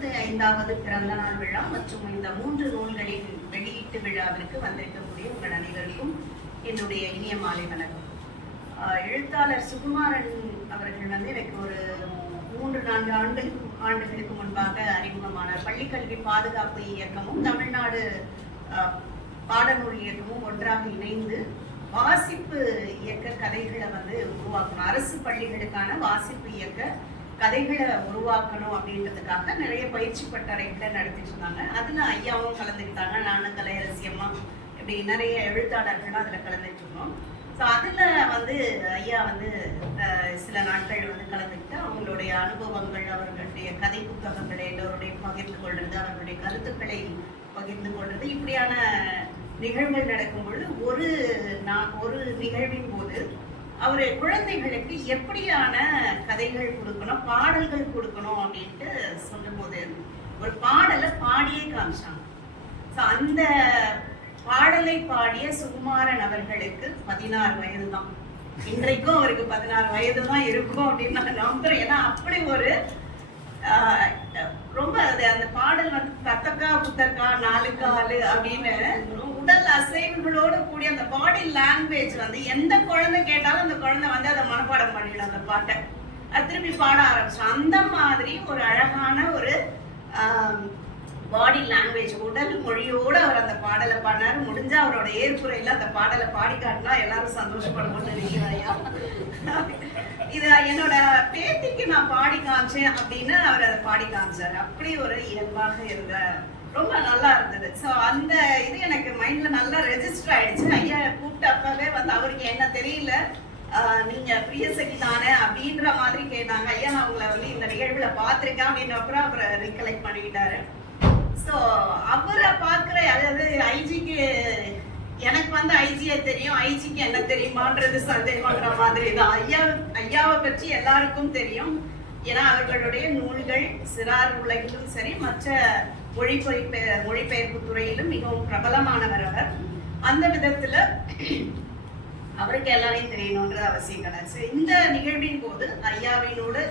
அறுபத்தி ஐந்தாவது பிறந்த நாள் விழா மற்றும் இந்த மூன்று நூல்களின் வெளியீட்டு விழாவிற்கு வந்திருக்கக்கூடிய உங்கள் அனைவருக்கும் என்னுடைய இனிய மாலை வணக்கம். எழுத்தாளர் சுகுமாரன் அவர்கள் வந்து எனக்கு ஒரு மூன்று நான்கு ஆண்டுகளுக்கு ஆண்டுகளுக்கு முன்பாக அறிமுகமானார். பள்ளிக்கல்வி பாதுகாப்பு இயக்கமும் தமிழ்நாடு பாடநூல் இயக்கமும் ஒன்றாக இணைந்து வாசிப்பு இயக்க கதைகளை வந்து உருவாக்கணும். அரசு பள்ளிகளுக்கான வாசிப்பு இயக்க கதைகளை உருவாக்கணும் அப்படின்றதுக்காக நிறைய பயிற்சி பட்டறைகளை நடத்திட்டு இருந்தாங்க அதுல ஐயாவும் கலந்துக்கிட்டாங்க. நானும் கலையரசியம்மா இப்படி நிறைய எழுத்தாளர்கள்லாம் அதுல கலந்துட்டு இருந்தோம். ஸோ அதுல வந்து ஐயா வந்து சில நாட்கள் வந்து கலந்துக்கிட்டு அவங்களுடைய அனுபவங்கள் அவர்களுடைய கதை புத்தகங்களை எல்லோருடைய பகிர்ந்து கொள்றது அவர்களுடைய கருத்துக்களை பகிர்ந்து கொள்றது இப்படியான நிகழ்வுகள் நடக்கும் பொழுது ஒரு நான் ஒரு நிகழ்வின் போது அவர் குழந்தைகளுக்கு எப்படியான கதைகள் கொடுக்கணும் பாடல்கள் கொடுக்கணும் அப்படின்ட்டு சொல்லும்போது ஒரு பாடலை பாடியே காமிச்சாங்க. ஸோ அந்த பாடலை பாடிய சுகுமாரன் அவர்களுக்கு பதினாறு வயது தான் இன்றைக்கும் அவருக்கு பதினாறு வயது தான் இருக்கும் அப்படின்னு நான் நம்புறேன். ஏன்னா அப்படி ஒரு ரொம்ப அது அந்த பாடல் வந்து தத்தக்கா புத்தக்கா நாலு காலு அப்படின்னு உடல் கூடிய அந்த பாடி லாங்குவேஜ் வந்து எந்த குழந்தை கேட்டாலும் அந்த குழந்தை வந்து அதை மனப்பாடம் பண்ணிடும் அந்த பாட்டை. அது திருப்பி பாட ஆரம்பிச்சோம் அந்த மாதிரி ஒரு அழகான ஒரு பாடி லாங்குவேஜ் உடல் மொழியோடு அவர் அந்த பாடலை பாடினார். முடிஞ்சா அவரோட ஏற்புறையில் அந்த பாடலை பாடி காட்டினா எல்லாரும் சந்தோஷப்படுவோம்னு நினைக்கிறாயா இது என்னோட பேத்திக்கு நான் பாடி காமிச்சேன் அப்படின்னு அவர் அதை பாடி காமிச்சார். அப்படி ஒரு இயல்பாக இருந்த ரொம்ப நல்லா இருந்தது. ஸோ அந்த இது எனக்கு மைண்ட்ல நல்லா ரெஜிஸ்டர் ஆயிடுச்சு. ஐயா கூப்பிட்ட அப்பவே வந்து அவருக்கு என்ன தெரியல? நீங்க பிரியசகி தானே? அப்படின்ற மாதிரி கேட்டாங்க. ஐயா நான் உங்களை வந்து இந்த நிகழ்வுல பார்த்திருக்கேன் அப்படின்னு அப்புறம் அவரை ரீகலெக்ட் பண்ணிக்கிட்டாரு. ஸோ அவரை பார்க்குற அதாவது ஐஜிக்கு எனக்கு வந்து ஐஜியை தெரியும். ஐஜிக்கு என்ன தெரியுமான்றது சந்தேகம்ன்ற மாதிரி தான் ஐயா ஐயாவை பற்றி எல்லாருக்கும் தெரியும். ஏன்னா அவர்களுடைய நூல்கள் சிறார் உலகிலும் சரி மற்ற மொழிபெயர்ப்பு மொழிபெயர்ப்பு துறையிலும் மிகவும் பிரபலமானவர் அவர். அந்த விதத்துல அவருக்கு எல்லாரையும் தெரியணுன்றது அவசியம் கிடையாது. இந்த நிகழ்வின் போது ஐயாவினோடு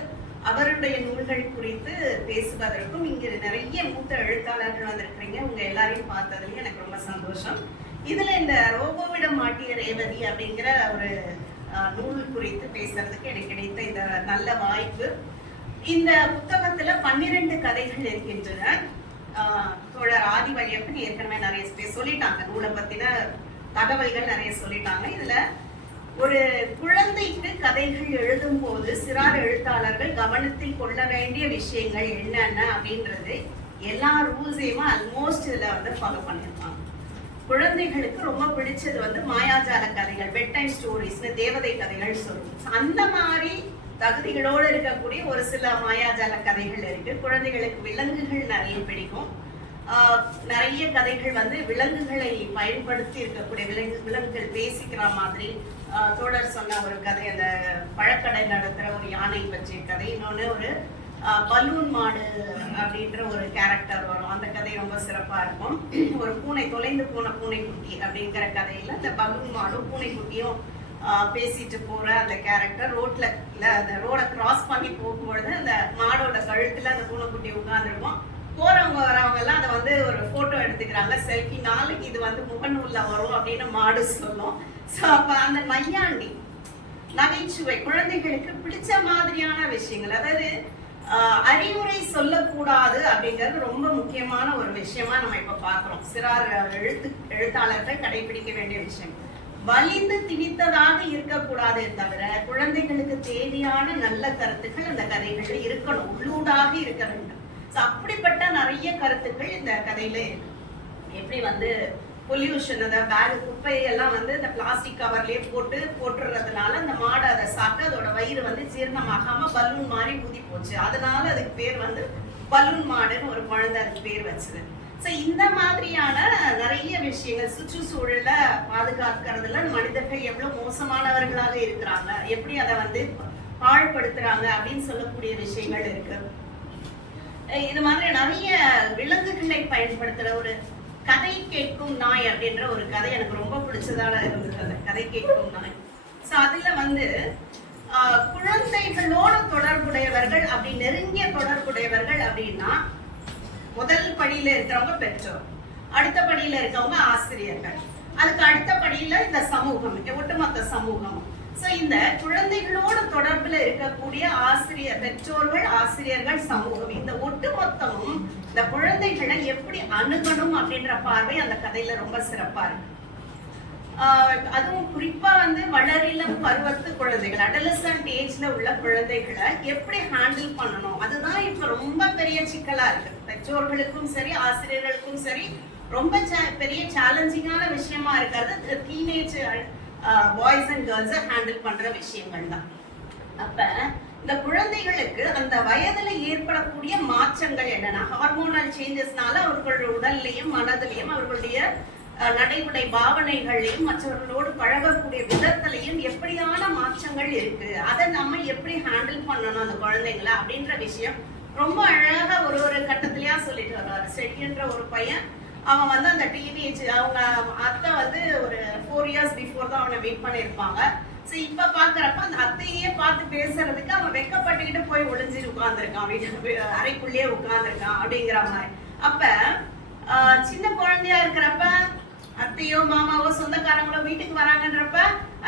அவருடைய நூல்கள் குறித்து பேசுவதற்கும் இங்கு நிறைய மூத்த எழுத்தாளர்கள் வந்திருக்கிறீங்க. உங்க எல்லாரையும் பார்த்ததுலயும் எனக்கு ரொம்ப சந்தோஷம். இதுல இந்த ரோபோவிடம் மாட்டிய ரேவதி அப்படிங்கிற ஒரு நூல் குறித்து பேசுறதுக்கு எனக்கு கிடைத்த இந்த நல்ல வாய்ப்பு. இந்த புத்தகத்துல பன்னிரண்டு கதைகள் இருக்கின்றன. தோழர் ஆதி வழியப்பன் ஏற்கனவே நிறைய பேர் சொல்லிட்டாங்க. நூலை பத்தின தகவல்கள் நிறைய சொல்லிட்டாங்க. இதுல ஒரு குழந்தைக்கு கதைகள் எழுதும் போது சிறார் எழுத்தாளர்கள் கவனத்தில் கொள்ள வேண்டிய விஷயங்கள் என்னென்ன அப்படின்றது எல்லா ரூல்ஸையுமே ஆல்மோஸ்ட் இதுல வந்து ஃபாலோ பண்ணியிருப்பாங்க. குழந்தைகளுக்கு ரொம்ப பிடிச்சது வந்து மாயாஜால கதைகள் பெட் டைம் ஸ்டோரிஸ்னு தேவதை கதைகள் சொல்லுவோம் அந்த மாதிரி தகுதிகளோடு இருக்கக்கூடிய ஒரு சில மாயாஜால கதைகள் இருக்கு. குழந்தைகளுக்கு விலங்குகள் நிறைய பிடிக்கும். ஆஹ் நிறைய கதைகள் வந்து விலங்குகளை பயன்படுத்தி இருக்கக்கூடிய விலங்கு விலங்குகள் பேசிக்கிற மாதிரி. ஆஹ் தோழர் சொன்ன ஒரு கதை அந்த பழக்கடை நடத்துற ஒரு யானை பற்றிய கதை. இன்னொன்று ஒரு பலூன் மாடு அப்படின்ற ஒரு கேரக்டர் வரும். அந்த கதை ரொம்ப சிறப்பா இருக்கும். ஒரு பூனை தொலைந்து போன பூனைக்குட்டி அப்படிங்கிற கதையில அந்த பலூன் மாடும் பூனைக்குட்டியும் ஆஹ் பேசிட்டு போற அந்த கேரக்டர் ரோட்ல இல்ல அந்த ரோட கிராஸ் பண்ணி போகும்பொழுது அந்த மாடோட கழுத்துல அந்த பூனைக்குட்டி உட்கார்ந்துருக்கும். போறவங்க வரவங்க எல்லாம் அதை வந்து ஒரு போட்டோ எடுத்துக்கிறாங்க செல்ஃபி நாளைக்கு இது வந்து முகநூல்ல வரும் அப்படின்னு மாடு சொல்லும். ஸோ அப்ப அந்த நையாண்டி நகைச்சுவை குழந்தைகளுக்கு பிடிச்ச மாதிரியான விஷயங்கள். அதாவது அறிவுரை சொல்லக்கூடாது அப்படிங்கிறது ரொம்ப முக்கியமான ஒரு விஷயமா நம்ம இப்ப பாக்குறோம். சிறார் எழுத்து எழுத்தாளர்கள் கடைபிடிக்க வேண்டிய விஷயம். வலிந்து திணித்ததாக இருக்கக்கூடாதே தவிர குழந்தைகளுக்கு தேவையான நல்ல கருத்துக்கள் அந்த கதைகள்ல இருக்கணும். உள்ளூடாக இருக்க வேண்டும். அப்படிப்பட்ட நிறைய கருத்துக்கள் இந்த கதையில இருக்கு. எப்படி வந்து பொல்யூஷன் அந்த பேக் குப்பையெல்லாம் வந்து இந்த பிளாஸ்டிக் கவர்லயே போட்டு போட்டுறதுனால சாப்பிட்டு அதோட வயிறு வந்து ஜீரணமாகாம பலூன் மாதிரி ஊதி போச்சு அதனால அதுக்கு பேர் வந்து பலூன் மாடுன்னு ஒரு குழந்தை அதுக்கு பேர் வச்சது. ஸோ இந்த மாதிரியான நிறைய விஷயங்கள் சுற்றுச்சூழலை பாதுகாக்கிறதுல மனிதர்கள் எவ்வளவு மோசமானவர்களாக இருக்கிறாங்க? எப்படி அதை வந்து பாழ்படுத்துறாங்க அப்படின்னு சொல்லக்கூடிய விஷயங்கள் இருக்கு. இது மாதிரி நிறைய விலங்குகளை பயன்படுத்துற ஒரு கதை கேட்கும் நாய் அப்படின்ற ஒரு கதை எனக்கு ரொம்ப பிடிச்சதால இருந்தது. அந்த கதை கேட்கும் நாய். ஸோ அதுல வந்து குழந்தைகளோட தொடர்புடையவர்கள் அப்படி நெருங்கிய தொடர்புடையவர்கள் அப்படின்னா முதல் படியில இருக்கிறவங்க பெற்றோர். அடுத்த படியில இருக்கவங்க ஆசிரியர்கள். அதுக்கு அடுத்த படியில இந்த சமூகம் ஒட்டுமொத்த சமூகம். சோ இந்த குழந்தைகளோட தொடர்புல இருக்கக்கூடிய ஆசிரியர் பெற்றோர்கள் ஆசிரியர்கள் சமூகம் இந்த ஒட்டுமொத்தமும் இந்த குழந்தைகளை எப்படி அணுகணும் அப்படின்ற பார்வை அந்த கதையில ரொம்ப சிறப்பா இருக்கு. அதுவும் குறிப்பா வந்து வளரிளம் பருவத்து குழந்தைகள் அடலசன்ட் ஏஜ்ல உள்ள குழந்தைகளை எப்படி ஹேண்டில் பண்ணணும்? அதுதான் இப்ப ரொம்ப பெரிய சிக்கலா இருக்கு. பெற்றோர்களுக்கும் சரி ஆசிரியர்களுக்கும் சரி ரொம்ப பெரிய சேலஞ்சிங்கான விஷயமா இருக்கிறது டீனேஜ் பாய்ஸ் அண்ட் கேர்ள்ஸை ஹேண்டில் பண்ற விஷயங்கள் தான். அப்ப இந்த குழந்தைகளுக்கு அந்த வயதுல ஏற்படக்கூடிய மாற்றங்கள் என்னன்னா ஹார்மோனல் சேஞ்சஸ்னால அவர்களுடைய உடல்லையும் மனதிலையும் அவர்களுடைய நடைமுறை பாவனைகளையும் மற்றவர்களோடு பழகக்கூடிய விதத்திலையும் எப்படியான மாற்றங்கள் இருக்கு? அதை நம்ம எப்படி ஹேண்டில் பண்ணணும் அந்த குழந்தைங்களை அப்படின்ற விஷயம் ரொம்ப அழகா ஒரு ஒரு கட்டத்திலயா சொல்லிட்டு வர்றாரு செடின்ற ஒரு பையன் அவன் வந்து அந்த டீனேஜ் அவங்க அத்தை வந்து ஒரு ஃபோர் இயர்ஸ் பிஃபோர் தான் அவனை மீட் பண்ணியிருப்பாங்க. ஸோ இப்போ பார்க்குறப்ப அந்த அத்தையே பார்த்து பேசுறதுக்கு அவன் வெக்கப்பட்டுக்கிட்டு போய் ஒளிஞ்சு உட்காந்துருக்கான் வீட்டு அறைக்குள்ளேயே உட்காந்துருக்கான் அப்படிங்கிற மாதிரி. அப்ப ஆஹ், சின்ன குழந்தையா இருக்கிறப்ப அத்தையோ மாமாவோ சொந்தக்காரங்களோ வீட்டுக்கு வராங்கன்றப்ப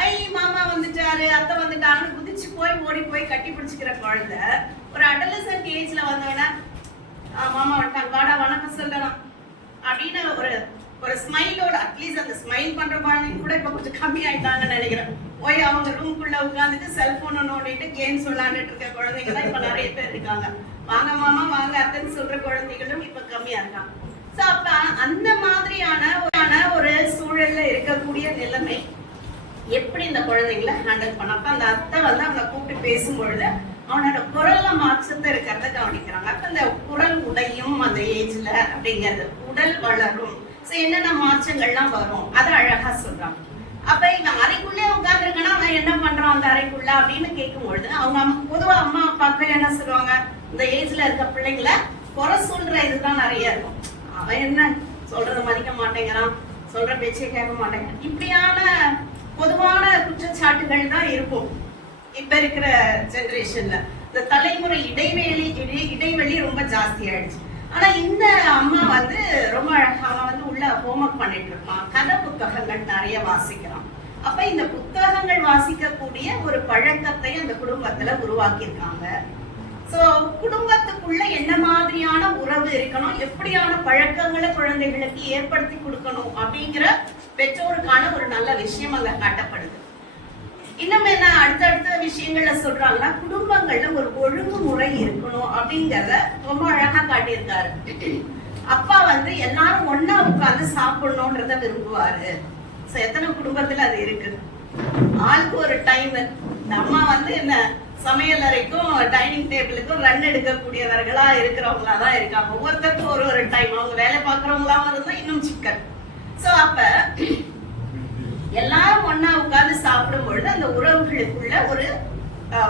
ஐ மாமா வந்துட்டாரு. அத்தை வந்துட்டாங்கன்னு குதிச்சு போய் ஓடி போய் கட்டி பிடிச்சிக்கிற குழந்தை ஒரு அடலசன்ட் ஏஜ்ல வந்தவன மாமா வந்துட்டாங்க வாடா வணக்கம் சொல்லலாம் அப்படின்னு ஒரு ஒரு ஸ்மைலோட அட்லீஸ்ட் அந்த ஸ்மைல் பண்ற குழந்தைங்க கூட இப்ப கொஞ்சம் கம்மி ஆயிட்டாங்கன்னு நினைக்கிறேன். போய் அவங்க ரூம்குள்ள உட்காந்துட்டு செல்போன் நோண்டிட்டு கேம்ஸ் விளையாண்டுட்டு இருக்க குழந்தைங்க தான் இப்ப நிறைய பேர் இருக்காங்க. வாங்க மாமா வாங்க அத்தைன்னு சொல்ற குழந்தைகளும் இப்ப கம்மியா இருக்காங்க. சோ அப்ப அந்த மாதிரியான ஒரு- சூழல்ல இருக்கக்கூடிய நிலைமை. எப்படி இந்த குழந்தைங்களை ஹேண்டில் பண்ண அப்ப அந்த அத்தை வந்து அவனை கூப்பிட்டு பேசும்பொழுது அவனோட குரல்ல மாற்றத்தை இருக்கிறத கவனிக்கிறாங்க. அப்ப இந்த குரல் உடையும் அந்த ஏஜ்ல அப்படிங்கிறது. உடல் வளரும். சோ என்னென்ன மாற்றங்கள்லாம் வரும்? அதை அழகா சொல்றாங்க. அப்ப இவன் அறைக்குள்ளே உட்கார்ந்துருக்கனா? அவன் என்ன பண்றான் அந்த அறைக்குள்ள அப்படின்னு கேட்கும் பொழுது அவங்க அம்மா- பொதுவா அம்மா அப்பாக்கள் என்ன சொல்லுவாங்க? இந்த ஏஜ்ல இருக்க பிள்ளைங்களை குறை சொல்ற இதுதான் நிறைய இருக்கும். அவன் என்ன சொல்றத மதிக்க மாட்டேங்கிறான்? சொல்ற பேச்சை கேட்க மாட்டேங்கிறான். இப்படியான பொதுவான குற்றச்சாட்டுகள் தான் இருக்கும் இப்ப இருக்கிற ஜெனரேஷன்ல இந்த தலைமுறை இடைவெளி இடை- இடைவெளி ரொம்ப ஜாஸ்தி ஆயிடுச்சு. ஆனா இந்த அம்மா வந்து ரொம்ப அழகா வந்து உள்ள ஹோம்ஒர்க் பண்ணிட்டு இருப்பான். கதை புத்தகங்கள் நிறைய வாசிக்கிறான். அப்ப இந்த புத்தகங்கள் வாசிக்கக்கூடிய ஒரு பழக்கத்தை அந்த குடும்பத்துல உருவாக்கியிருக்காங்க. சோ குடும்பத்துக்குள்ள என்ன மாதிரியான உறவு இருக்கணும்? எப்படியான பழக்கங்களை குழந்தைகளுக்கு ஏற்படுத்தி கொடுக்கணும்? அப்படிங்கிற பெற்றோருக்கான ஒரு நல்ல விஷயம் அங்க காட்டப்படுது. இன்னும் என்ன அடுத்தடுத்த விஷயங்கள்ல சொல்றாங்கன்னா குடும்பங்கள்ல ஒரு ஒழுங்குமுறை இருக்கணும் அப்படிங்கறத ரொம்ப அழகா காட்டியிருக்காரு. அப்பா வந்து எல்லாரும் ஒன்னா உட்கார்ந்து சாப்பிடணும்ன்றத விரும்புவாரு. எத்தனை குடும்பத்துல அது இருக்கு? ஆளுக்கு ஒரு டைம் இந்த அம்மா வந்து என்ன சமையல் அறைக்கும் டைனிங் டேபிளுக்கும் ரன் எடுக்கக்கூடியவர்களா இருக்கிறவங்களா தான் இருக்காங்க. ஒவ்வொருத்தருக்கும் ஒரு ஒரு டைம் அவங்க வேலை பார்க்கறவங்களா இருந்தா இன்னும் சிக்கல். சோ அப்ப எல்லாரும் ஒண்ணா உட்கார்ந்து சாப்பிடும் பொழுது அந்த உறவுகளுக்குள்ள ஒரு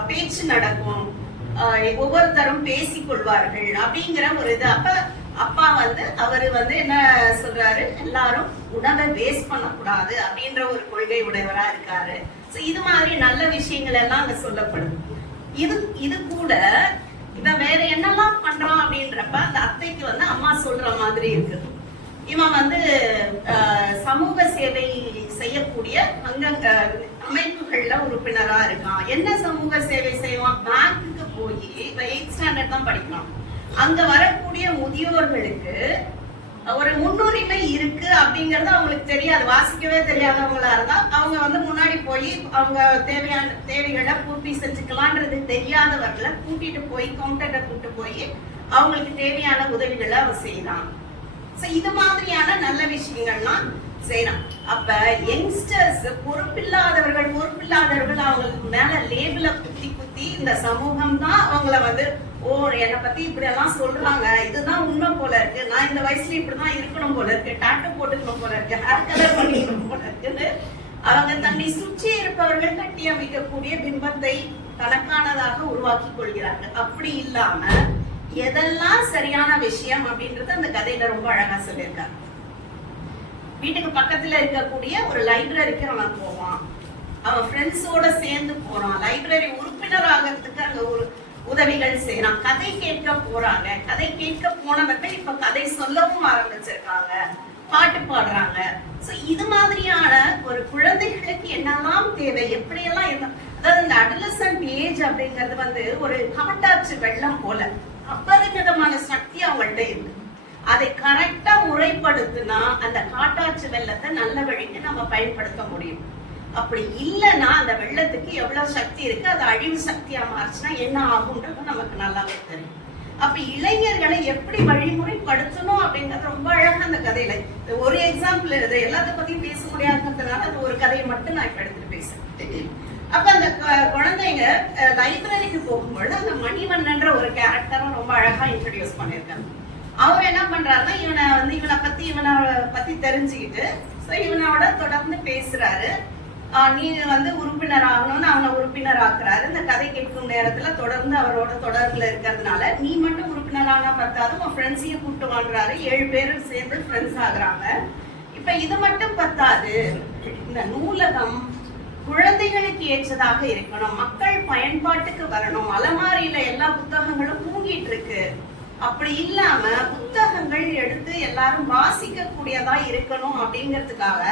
பேச்சு நடக்கும். அஹ், ஒவ்வொருத்தரும் பேசிக் கொள்வார்கள் அப்படிங்கிற ஒரு இது. அப்ப அப்பா வந்து அவரு வந்து என்ன சொல்றாரு? எல்லாரும் உணவை வேஸ்ட் பண்ணக்கூடாது அப்படின்ற ஒரு கொள்கை உடையவரா இருக்காரு. சோ இது மாதிரி நல்ல விஷயங்கள் எல்லாம் அங்க சொல்லப்படும். இது இது கூட இவன் வேற என்னெல்லாம் பண்றான் அப்படின்றப்ப அந்த அத்தைக்கு வந்து அம்மா சொல்ற மாதிரி இருக்கு. இவன் வந்து சமூக சேவை செய்யக்கூடிய அங்க அமைப்புகள்ல உறுப்பினரா இருக்கான். என்ன சமூக சேவை செய்வான்? பேங்க்குக்கு போய் இப்ப எயிட் ஸ்டாண்டர்ட் தான் படிக்கிறான் அங்க வரக்கூடிய முதியோர்களுக்கு ஒரு முன்னுரிமை இருக்கு அப்படிங்கறது அவங்களுக்கு தெரியாது. வாசிக்கவே தெரியாதவங்களா இருந்தா அவங்க வந்து முன்னாடி போய் அவங்க தேவையான தேவைகளை பூர்த்தி செஞ்சுக்கலான்றது தெரியாதவர்களை கூட்டிட்டு போய் கவுண்டர்கிட்ட கூட்டிட்டு போய் அவங்களுக்கு தேவையான உதவிகளை அவர் செய்யலாம். சோ இது மாதிரியான நல்ல விஷயங்கள்லாம் செய்யலாம். அப்ப யங்ஸ்டர்ஸ் பொறுப்பில்லாதவர்கள் பொறுப்பில்லாதவர்கள் அவங்களுக்கு மேல லேபிள குத்தி குத்தி இந்த சமூகம் தான் அவங்கள வந்து ஓ என்னை பத்தி இப்படி எல்லாம் சொல்றாங்க. இதுதான் உண்மை போல இருக்கு. நான் இந்த வயசுல இப்படிதான் இருக்கணும் போல இருக்கு. டாட்டு போட்டுக்கணும் போல இருக்கு. ஹேர் கலர் பண்ணிக்கணும் போல இருக்குன்னு அவங்க தன்னை சுற்றி இருப்பவர்கள் கட்டி அமைக்கக்கூடிய பிம்பத்தை தனக்கானதாக உருவாக்கி கொள்கிறார்கள். அப்படி இல்லாம எதெல்லாம் சரியான விஷயம் அப்படின்றது அந்த கதையில ரொம்ப அழகா சொல்லியிருக்காங்க. வீட்டுக்கு பக்கத்துல இருக்கக்கூடிய ஒரு லைப்ரரிக்கு அவன் போவான். அவன் ஃப்ரெண்ட்ஸோட சேர்ந்து போறான். லைப்ரரி உறுப்பினர் ஆகிறதுக்கு அங்க ஒரு உதவிகள் செய்யறான். கதை கேட்க போறாங்க. கதை கேட்க போனவங்க இப்ப கதை சொல்லவும் ஆரம்பிச்சிருக்காங்க. பாட்டு பாடுறாங்க. சோ இது மாதிரியான ஒரு குழந்தைகளுக்கு என்னெல்லாம் தேவை? எப்படியெல்லாம் என்ன? அதாவது இந்த அடலசன்ட் ஏஜ் அப்படிங்கிறது வந்து ஒரு காட்டாற்று வெள்ளம் போல. விதமான சக்தி அவங்கள்ட்ட இருக்கு. அதை கரெக்டா முறைப்படுத்தினா அந்த காட்டாற்று வெள்ளத்தை நல்ல வழிக்கு நம்ம பயன்படுத்த முடியும். அப்படி இல்லைன்னா அந்த வெள்ளத்துக்கு எவ்வளவு சக்தி இருக்கு அது அழிவு சக்தியா மாறுச்சுன்னா என்ன ஆகுன்றது நமக்கு நல்லாவே தெரியும். அப்ப இளைஞர்களை எப்படி வழிமுறைப்படுத்தணும் அப்படிங்கறது ரொம்ப அழகா அந்த கதையில. ஒரு எக்ஸாம்பிள் இது எல்லாத்த பத்தியும் பேச முடியாதுன்றதுனால அது ஒரு கதையை மட்டும் நான் இப்ப எடுத்துட்டு பேசுறேன். அப்ப அந்த குழந்தைங்க லைப்ரரிக்கு போகும்பொழுது அந்த மணிவண்ணன்ற ஒரு கேரக்டரும் ரொம்ப அழகா இன்ட்ரடியூஸ் பண்ணியிருக்காங்க. அவர் என்ன பண்றாருன்னா இவனை வந்து இவனை பத்தி இவனை பத்தி தெரிஞ்சுக்கிட்டு ஸோ இவனோட தொடர்ந்து பேசுறாரு. ஆஹ் நீ வந்து உறுப்பினர் ஆகணும்னு அவனை உறுப்பினர் ஆக்குறாரு இந்த கதை கேட்கும் நேரத்துல தொடர்ந்து அவரோட தொடர்புல இருக்கிறதுனால நீ மட்டும் உறுப்பினர் ஆனா பத்தாது உன் ஃப்ரெண்ட்ஸையும் கூப்பிட்டு வாங்குறாரு. ஏழு பேரும் சேர்ந்து ஃப்ரெண்ட்ஸ் ஆகுறாங்க. இப்ப இது மட்டும் பத்தாது. இந்த நூலகம் குழந்தைகளுக்கு ஏற்றதாக இருக்கணும். மக்கள் பயன்பாட்டுக்கு வரணும். அலமாரியில எல்லா புத்தகங்களும் தூங்கிட்டு இருக்கு. அப்படி இல்லாம புத்தகங்கள் எடுத்து எல்லாரும் வாசிக்க கூடியதா இருக்கணும் அப்படிங்கிறதுக்காக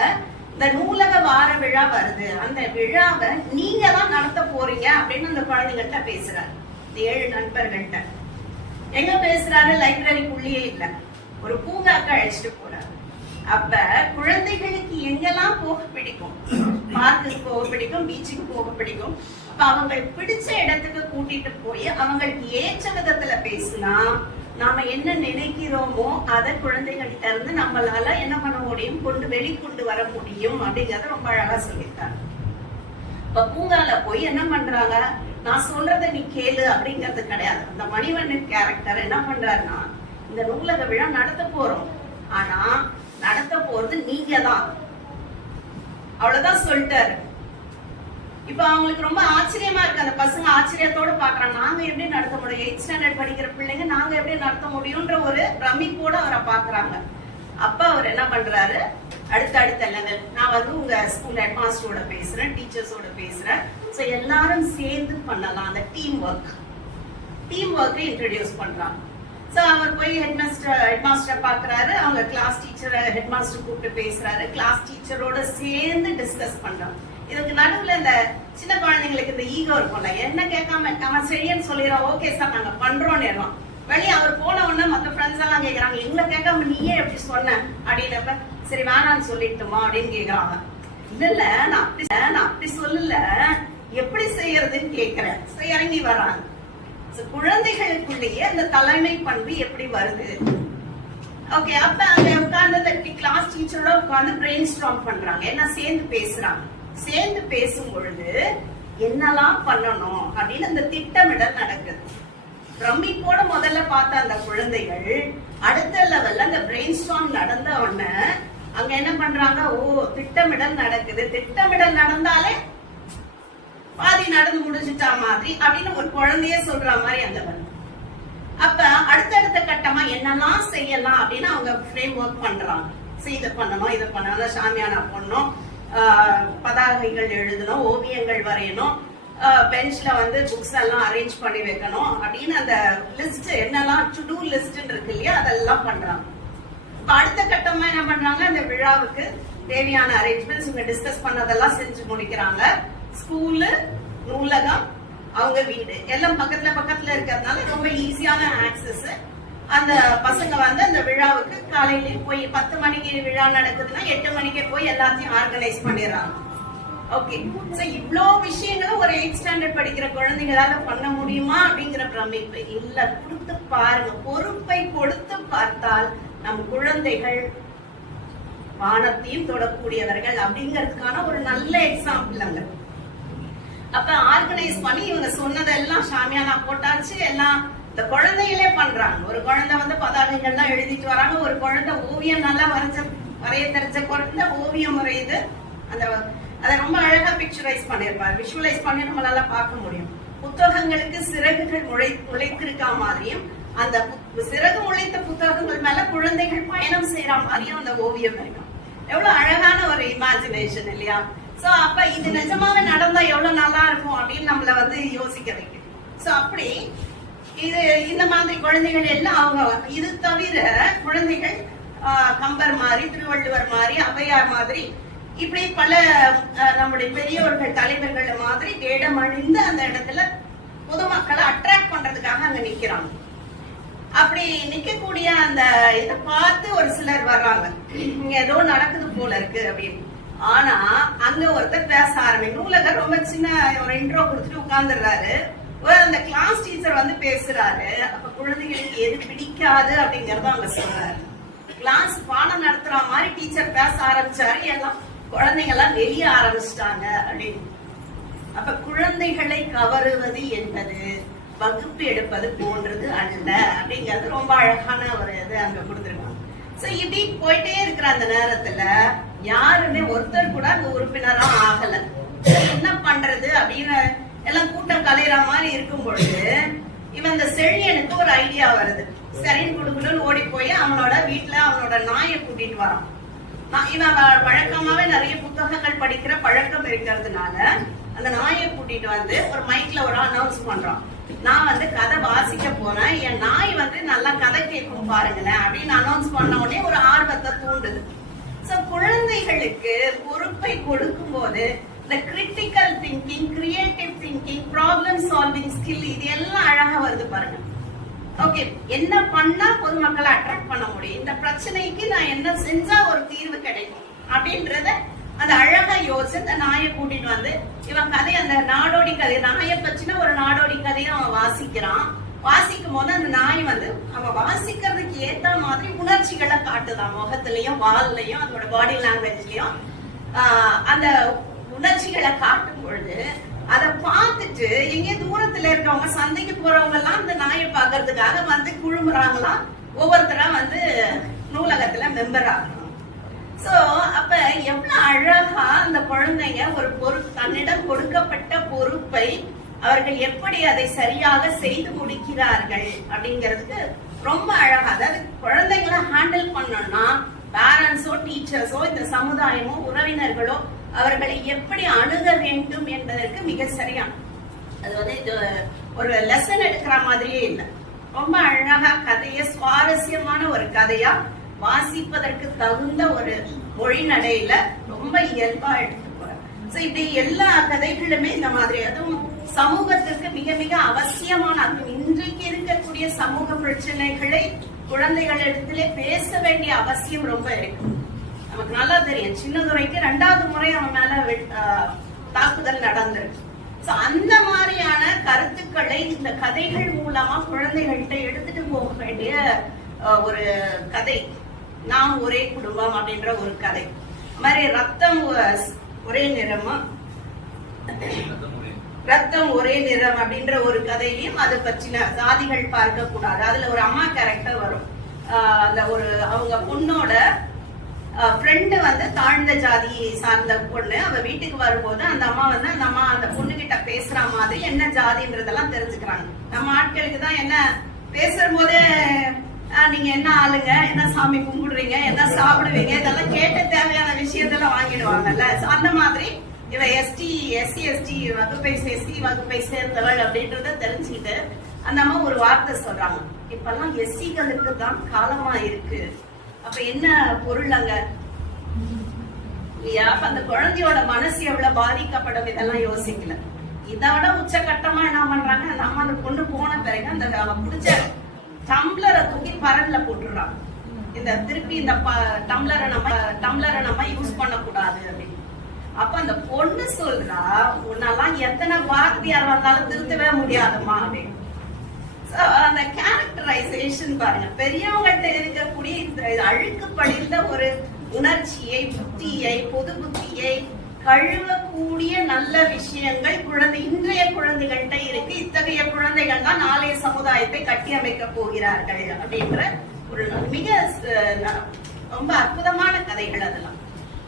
இந்த நூலக வார விழா வருது. அந்த விழாவை நீங்க தான் நடத்த போறீங்க அப்படின்னு அந்த குழந்தைகள்கிட்ட பேசுறாரு. இந்த ஏழு நண்பர்கள்ட்ட. எங்க பேசுறாரு? லைப்ரரிக்குள்ளேயே இல்ல. ஒரு பூங்காக்கு அழைச்சிட்டு போறாரு. அப்ப குழந்தைகளுக்கு எங்கெல்லாம் போக பிடிக்கும்? பார்க்குக்கு போக பிடிக்கும் பீச்சுக்கு போக பிடிக்கும். அப்ப அவங்களுக்கு பிடிச்ச இடத்துக்கு கூட்டிட்டு போய் அவங்களுக்கு ஏற்ற விதத்துல பேசினா நாம என்ன நினைக்கிறோமோ அதை குழந்தைகள்கிட்ட இருந்து நம்மளால என்ன பண்ண முடியும்? கொண்டு வெளிக்கொண்டு வர முடியும் அப்படிங்கறத ரொம்ப அழகா சொல்லியிருக்காங்க இப்ப பூங்கால போய் என்ன பண்றாங்க? நான் சொல்றத நீ கேளு அப்படிங்கிறது கிடையாது. அந்த மணிவண்ணன் கேரக்டர் என்ன பண்றாருன்னா இந்த நூலக விழா நடத்த போறோம். ஆனா நடத்த போறது நீங்க தான் அவ்வளவுதான் சொல்லிட்டாரு. இப்போ அவங்களுக்கு ரொம்ப ஆச்சரியமா இருக்கு. அந்த பசங்க ஆச்சரியத்தோட பாக்குறாங்க. நாங்க எப்படி நடத்த முடியும்? எயிட் ஸ்டாண்டர்ட் படிக்கிற பிள்ளைங்க நாங்க எப்படி நடத்த முடியும்ன்ற ஒரு பிரமிப்போட அவரை பாக்குறாங்க. அப்ப அவர் என்ன பண்றாரு? அடுத்த அடுத்த லெவல் நான் வந்து உங்க ஸ்கூல் ஹெட்மாஸ்டரோட பேசுறேன் டீச்சர்ஸோட பேசுறேன். சோ எல்லாரும் சேர்ந்து பண்ணலாம். அந்த டீம் ஒர்க் டீம் ஒர்க்கை இன்ட்ரடியூஸ் பண்றாங்க. சோ அவர் போய் ஹெட்மாஸ்டர் ஹெட்மாஸ்டர் பாக்குறாரு. அவங்க கிளாஸ் டீச்சரை ஹெட்மாஸ்டர் கூப்பிட்டு பேசுறாரு. கிளாஸ் டீச்சரோட சேர்ந்து டிஸ்கஸ் பண்றாங்க. இதுக்கு நடுவுல இந்த சின்ன குழந்தைங்களுக்கு இந்த ஈகோ இருக்கும்ல என்ன கேட்காம அவன் சரின்னு சொல்லிடுறோம் ஓகே சார் நாங்க பண்றோம் வெளியே அவர் போன உடனே மத்த ஃப்ரெண்ட்ஸ் எல்லாம் கேக்குறாங்க எங்களை கேட்காம நீயே எப்படி சொன்ன? அப்படின்னப்ப சரி வேணாம்னு சொல்லிட்டுமா அப்படின்னு கேக்குறாங்க. இல்ல இல்ல நான் அப்படி நான் அப்படி சொல்லல. எப்படி செய்யறதுன்னு கேக்குறேன். So, இறங்கி வர்றாங்க. குழந்தைகளுக்குள்ளேயே அந்த தலைமை பண்பு எப்படி வருது? ஓகே அப்ப அங்க உட்கார்ந்து கிளாஸ் டீச்சரோட உட்கார்ந்து பிரெயின் ஸ்ட்ராங் பண்றாங்க. என்ன சேர்ந்து பேசுறாங்க? சேர்ந்து பேசும் பொழுது என்னெல்லாம் பண்ணணும் அப்படின்னு அந்த திட்டமிடல் நடக்குது. பிரமிப்போட முதல்ல பார்த்த அந்த குழந்தைகள் அடுத்த லெவல்ல அந்த பிரெயின் ஸ்ட்ராங் நடந்த உடனே அங்க என்ன பண்றாங்க? ஓ திட்டமிடல் நடக்குது. திட்டமிடல் நடந்தாலே பாதி நடந்து முடிஞ்சிட்டா மாதிரி அப்படின்னு ஒரு குழந்தைய சொல்ற மாதிரி அந்த வந்து அப்ப அடுத்தடுத்த கட்டமா என்னெல்லாம் செய்யலாம் அப்படின்னு அவங்க ஃப்ரேம் ஒர்க் பண்றாங்க. சரி இதை பண்ணணும் இதை பண்ணணும் சாமியானா பண்ணணும் பதாகைகள் எழுதணும் ஓவியங்கள் வரையணும் பெஞ்ச்ல வந்து புக்ஸ் எல்லாம் அரேஞ்ச் பண்ணி வைக்கணும் அப்படின்னு அந்த லிஸ்ட் என்னெல்லாம் டு டூ லிஸ்ட்னு இருக்கு இல்லையா அதெல்லாம் பண்றாங்க. இப்போ அடுத்த கட்டமா என்ன பண்றாங்க அந்த விழாவுக்கு தேவையான அரேஞ்ச்மெண்ட்ஸ் இவங்க டிஸ்கஸ் பண்ணதெல்லாம் செஞ்சு முடிக்கிறாங்க. ஸ்கூலு நூலகம் அவங்க வீடு எல்லாம் பக்கத்துல பக்கத்துல இருக்கிறதுனால ரொம்ப ஈஸியான ஆக்சஸ் அந்த பசங்க வந்து அந்த விழாவுக்கு காலையில போய் பத்து மணிக்கு விழா நடக்குதுன்னா எட்டு மணிக்கே போய் எல்லாத்தையும் ஆர்கனைஸ் பண்ணிடுறாங்க. ஓகே சோ இவ்வளோ விஷயங்களும் ஒரு எயிட் ஸ்டாண்டர்ட் படிக்கிற குழந்தைங்களால பண்ண முடியுமா அப்படிங்கிற பிரமிப்பு இல்ல. கொடுத்து பாருங்க. பொறுப்பை கொடுத்து பார்த்தால் நம் குழந்தைகள் வானத்தையும் தொடக்கூடியவர்கள் அப்படிங்கிறதுக்கான ஒரு நல்ல எக்ஸாம்பிள் அங்க. அப்ப ஆர்கனைஸ் பண்ணி இவங்க சொன்னதெல்லாம் ஷாமியானா போட்டாச்சு எல்லாம் இந்த குழந்தைகளே பண்றாங்க. ஒரு குழந்தை வந்து பதாகங்கள்லாம் எழுதிட்டு வராங்க. ஒரு குழந்தை ஓவியம் நல்லா வரைஞ்ச வரைய தெரிஞ்ச குழந்தை ஓவியம் வரையுது. அந்த அதை ரொம்ப அழகா பிக்சரைஸ் பண்ணிருப்பாரு விஷுவலைஸ் பண்ணி நம்மளால பார்க்க முடியும். புத்தகங்களுக்கு சிறகுகள் முளை முளைத்திருக்கா மாதிரியும் அந்த சிறகு முளைத்த புத்தகங்கள் மேல குழந்தைகள் பயணம் செய்யற மாதிரியும் அந்த ஓவியம் இருக்கும். எவ்வளவு அழகான ஒரு இமேஜினேஷன் இல்லையா? சோ அப்ப இது நிஜமாவே நடந்தா எவ்வளவு நல்லா இருக்கும் அப்படின்னு நம்மள வந்து யோசிக்க வைக்கும். சோ அப்படி இது இந்த மாதிரி குழந்தைகள் எல்லாம் அவங்க இது தவிர குழந்தைகள் ஆஹ், கம்பர் மாதிரி திருவள்ளுவர் மாதிரி அவையார் மாதிரி இப்படி பல நம்முடைய பெரியவர்கள் தலைவர்கள் மாதிரி வேடம் அணிந்து அந்த இடத்துல பொதுமக்களை அட்ராக்ட் பண்றதுக்காக அங்க நிக்கிறாங்க. அப்படி நிக்கக்கூடிய அந்த இத பார்த்து ஒரு சிலர் வர்றாங்க. இங்க ஏதோ நடக்குது போல இருக்கு அப்படின்னு. ஆனா அங்க ஒருத்தர் பேச ஆரம்பிக்கும் நூலகர் ரொம்ப சின்ன ஒரு இன்ட்ரோ கொடுத்துட்டு உட்கார்ந்துடுறாரு. அந்த கிளாஸ் டீச்சர் வந்து பேசுறாரு அப்ப குழந்தைகளுக்கு எது பிடிக்காது அப்படிங்கறத அவங்க சொல்றாரு. கிளாஸ் பாடம் நடத்துற மாதிரி டீச்சர் பேச ஆரம்பிச்சாரு. எல்லாம் குழந்தைங்க எல்லாம் வெளிய ஆரம்பிச்சிட்டாங்க அப்படின்னு. அப்ப குழந்தைகளை கவருவது என்பது வகுப்பு எடுப்பது போன்றது அல்ல அப்படிங்கிறது ரொம்ப அழகான ஒரு இது அங்க கொடுத்துருக்காங்க. சோ இப்படி போயிட்டே இருக்கிற அந்த நேரத்துல யாருமே ஒருத்தர் கூட அங்க உறுப்பினரா ஆகல. என்ன பண்றது அப்படின்னு எல்லாம் கூட்டம் கலையிற மாதிரி இருக்கும் பொழுது இவன் இந்த செழியனுக்கு ஒரு ஐடியா வருது. சரின்னு குடுக்குன்னு ஓடி போய் அவனோட வீட்டுல அவனோட நாயை கூட்டிட்டு வரான். இவன் வழக்கமாவே நிறைய புத்தகங்கள் படிக்கிற பழக்கம் இருக்கிறதுனால அந்த நாயை கூட்டிட்டு வந்து ஒரு மைக்ல ஒரு அனௌன்ஸ் பண்றான். நான் வந்து கதை வாசிக்க போறேன். என் நாய் வந்து நல்லா கதை கேட்கும் பாருங்களேன் அப்படின்னு அனௌன்ஸ் பண்ண உடனே ஒரு ஆர்வத்தை தூண்டுது. சோ குழந்தைகளுக்கு பொறுப்பை கொடுக்கும் போது இந்த கிரிட்டிக்கல் திங்கிங் சால்விங் ஸ்கில் இது எல்லாம் அழகா வருது பாருங்க. ஓகே என்ன பண்ணா பொதுமக்களை அட்ராக்ட் பண்ண முடியும்? இந்த பிரச்சனைக்கு நான் என்ன செஞ்சா ஒரு தீர்வு கிடைக்கும்? அப்படின்றத அந்த அழகா யோசிச்சு அந்த நாயை கூட்டிட்டு வந்து இவன் கதை அந்த நாடோடி கதை நாயை பற்றின ஒரு நாடோடி கதையை அவன் வாசிக்கிறான். வாசிக்கும் போது அந்த நாய் வந்து அவன் வாசிக்கிறதுக்கு ஏத்த மாதிரி உணர்ச்சிகளை காட்டுதான். முகத்திலையும் வால்லையும் அதோட பாடி லாங்குவேஜ்லயும் அந்த உணர்ச்சிகளை காட்டும் பொழுது அத பார்த்துட்டு இங்க தூரத்துல இருக்கவங்க சந்தைக்கு போறவங்க எல்லாம் அந்த நாயை பாக்குறதுக்காக வந்து குழுமுறாங்களாம் ஒவ்வொருத்தரா வந்து நூலகத்துல மெம்பர் ஆகணும் சோ அப்ப எவ்வளவு அழகா அந்த குழந்தைங்க ஒரு பொறுப்பு தன்னிடம் கொடுக்கப்பட்ட பொறுப்பை அவர்கள் எப்படி அதை சரியாக செய்து முடிக்கிறார்கள் அப்படிங்கிறதுக்கு ரொம்ப அழகா அதாவது குழந்தைங்களை ஹேண்டில் பண்ணோம்னா பேரண்ட்ஸோ டீச்சர்ஸோ இந்த சமுதாயமோ உறவினர்களோ அவர்களை எப்படி அணுக வேண்டும் என்பதற்கு மிக சரியான அது வந்து இது ஒரு லெசன் எடுக்கிற மாதிரியே இல்லை. ரொம்ப அழகா கதைய சுவாரஸ்யமான ஒரு கதையா வாசிப்பதற்கு தகுந்த ஒரு மொழி நடையில ரொம்ப இயல்பா எடுத்து போறேன் சோ இப்படி எல்லா கதைகளுமே இந்த மாதிரி அதுவும் சமூகத்திற்கு மிக மிக அவசியமான அதுவும் இன்றைக்கு இருக்கக்கூடிய சமூக பிரச்சனைகளை குழந்தைகளிடத்திலே பேச வேண்டிய அவசியம் ரொம்ப இருக்கு. நமக்கு நல்லா தெரியும். சின்னதுரைக்கு ரெண்டாவது முறை அவன் மேல வெட்- தாக்குதல் நடந்திருக்கு. ஸோ அந்த மாதிரியான கருத்துக்களை இந்த கதைகள் மூலமா குழந்தைகள்கிட்ட எடுத்துட்டு போக வேண்டிய ஒரு கதை. நாம் ஒரே குடும்பம் அப்படின்ற ஒரு கதை. மாதிரி ரத்தம் ஒரே நிறமா. ரத்தம் ஒரே நிறம் அப்படின்ற ஒரு கதையிலையும் அதை பற்றின சாதிகள் பார்க்க கூடாது அதுல ஒரு அம்மா கேரக்டர் வரும். அந்த ஒரு அவங்க பொண்ணோட ஃப்ரெண்டு வந்து தாழ்ந்த ஜாதி சார்ந்த பொண்ணு. அவ வீட்டுக்கு வரும்போது அந்த அம்மா வந்து அந்த அம்மா அந்த பொண்ணு கிட்ட பேசுற மாதிரி என்ன ஜாதின்றதெல்லாம் தெரிஞ்சுக்கிறாங்க. நம்ம ஆட்களுக்கு தான் என்ன பேசுற போதே நீங்க என்ன ஆளுங்க என்ன சாமி கும்பிடுறீங்க என்ன சாப்பிடுவீங்க இதெல்லாம் கேட்டு தேவையான விஷயத்தெல்லாம் வாங்கிடுவாங்கல்ல. அந்த மாதிரி இவ எஸ்டி எஸ்சி எஸ்டி வகுப்பை எஸ்சி வகுப்பை சேர்ந்தவள் அப்படின்றத தெரிஞ்சுக்கிட்டு அந்த அம்மா ஒரு வார்த்தை சொல்றாங்க. இப்பெல்லாம் எஸ்சிகளுக்கு தான் காலமா இருக்கு. அப்ப என்ன பொருள் அங்க? இல்லையா அப்ப அந்த குழந்தையோட மனசு எவ்வளவு பாதிக்கப்படும் இதெல்லாம் யோசிக்கல. இதை விட உச்சகட்டமா என்ன பண்றாங்க? நம்ம அந்த பொண்ணு போன பிறகு அந்த அவ பிடிச்ச டம்ளரை தூக்கி பரன்ல போட்டுடுறான். இந்த திருப்பி இந்த ப- டம்ளரை நம்ம டம்ளரை நம்ம யூஸ் பண்ணக்கூடாது அப்படின்னு. அப்ப அந்த பொண்ணு சொல்றா உன்னெல்லாம் எத்தனை வாத்தியார் வந்தாலும் திருத்தவே முடியாதுமா அப்படின்னு. அந்த கேரக்டரைசேஷன் பாருங்க. பெரியவங்கள்ட்ட இருக்கக்கூடிய இந்த அழுக்கு படிந்த ஒரு உணர்ச்சியை புத்தியை பொது புத்தியை கழுவக்கூடிய நல்ல விஷயங்கள் குழந்தை இன்றைய குழந்தைகள்கிட்ட இருக்கு. இத்தகைய குழந்தைகள் தான் நாளைய சமுதாயத்தை கட்டி அமைக்க போகிறார்கள் அப்படின்ற ஒரு மிக ரொம்ப அற்புதமான கதைகள் அதெல்லாம்.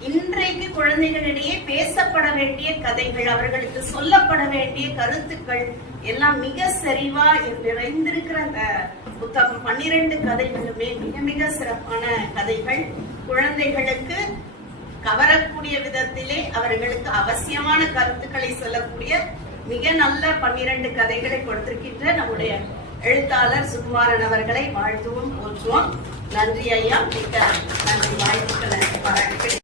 இன்றைக்கு குழந்தைகளிடையே பேசப்பட வேண்டிய கதைகள் அவர்களுக்கு சொல்லப்பட வேண்டிய கருத்துக்கள் எல்லாம் மிக சரிவா நிறைந்திருக்கிற அந்த புத்தகம். பன்னிரண்டு கதைகளுமே மிக மிக சிறப்பான கதைகள். குழந்தைகளுக்கு கவரக்கூடிய விதத்திலே அவர்களுக்கு அவசியமான கருத்துக்களை சொல்லக்கூடிய மிக நல்ல பன்னிரண்டு கதைகளை கொடுத்திருக்கின்ற நம்முடைய எழுத்தாளர் சுகுமாரன் அவர்களை வாழ்த்துவோம் போற்றுவோம். நன்றி ஐயா. மிக்க நன்றி. வாழ்த்துக்களை பாராட்டுகிறேன்